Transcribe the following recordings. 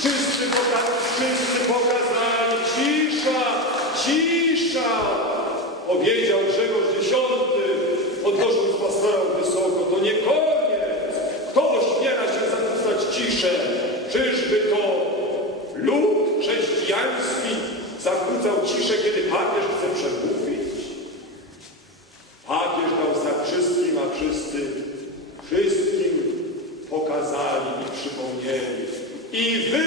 Wszyscy, poka wszyscy pokazali, cisza, cisza! Powiedział Grzegorz Dziesiąty, podnosząc pastora wysoko, to nie koniec! Kto ośmiela się zakłócać ciszę? Czyżby to lud chrześcijański zakłócał ciszę, kiedy papież chce przemówić? Papież dał znak wszystkim, a wszyscy wszystkim pokazali i przypomnieli. I wy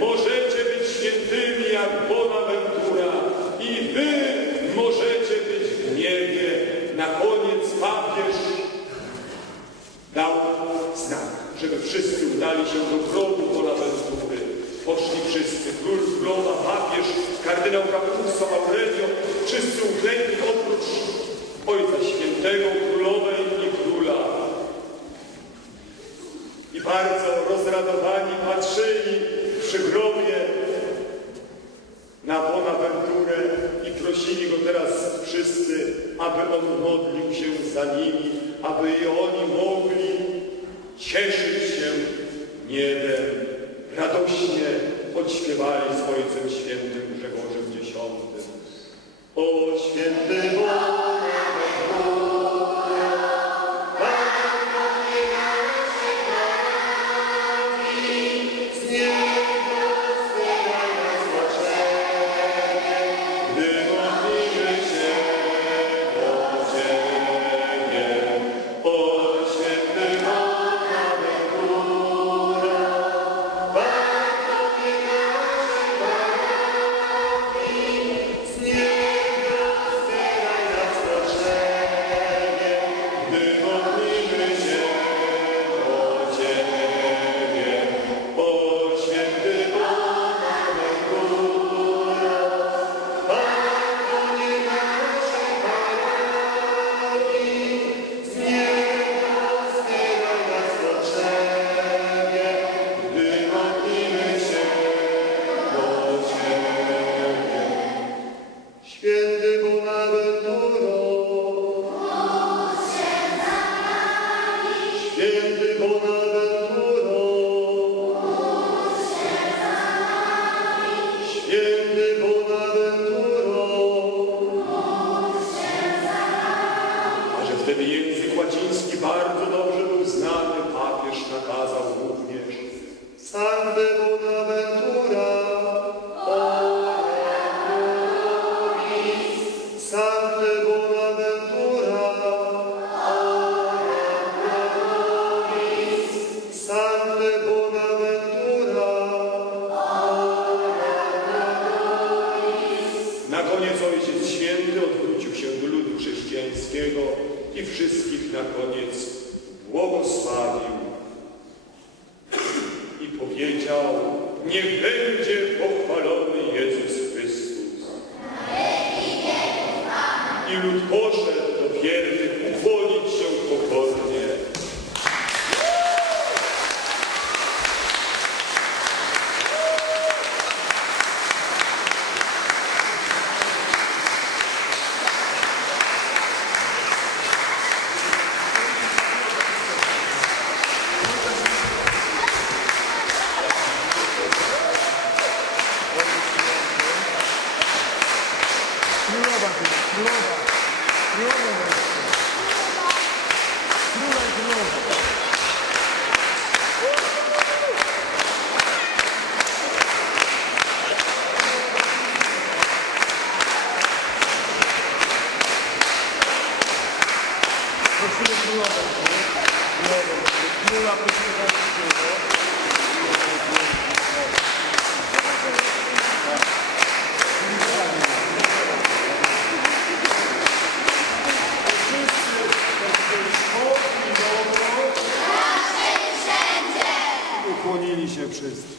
możecie być świętymi jak Bonaventura. I wy możecie być w niebie. Na koniec papież dał znak, żeby wszyscy udali się do grobu Bonaventury. Poszli wszyscy, król, królowa, papież, kardynał kapitusa Aurelio, wszyscy uklękli oprócz Ojca Świętego, Królowej i Króla. I bardzo rozradowani patrzyli przy grobie na Bonaventurę i prosili go teraz wszyscy, aby on modlił się za nimi, aby i oni mogli cieszyć się niebem. Radośnie odśpiewali z Ojcem Świętym Grzegorzem X. O święty Wtedy język łaciński bardzo dobrze był znany, papież nakazał również. Sancte Bonaventura, na koniec błogosławił i powiedział, niech będzie pochwalony Ukłonili się wszyscy.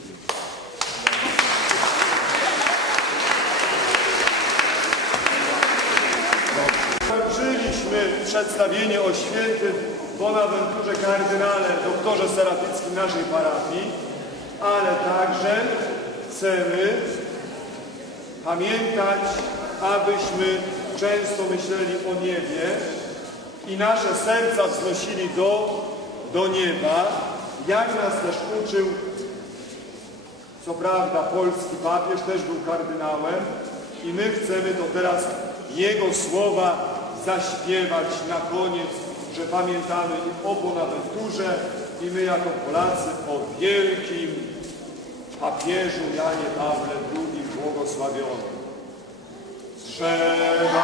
Kończyliśmy przedstawienie o świętym Bonaventurze kardynale, doktorze Serapickim naszej parafii, ale także chcemy pamiętać, abyśmy często myśleli o niebie i nasze serca wznosili do, do nieba, jak nas też uczył Co prawda polski papież też był kardynałem i my chcemy to teraz jego słowa zaśpiewać na koniec, że pamiętamy i o Bonaventurze i my jako Polacy o wielkim papieżu Janie Pawle II błogosławionym. Trzeba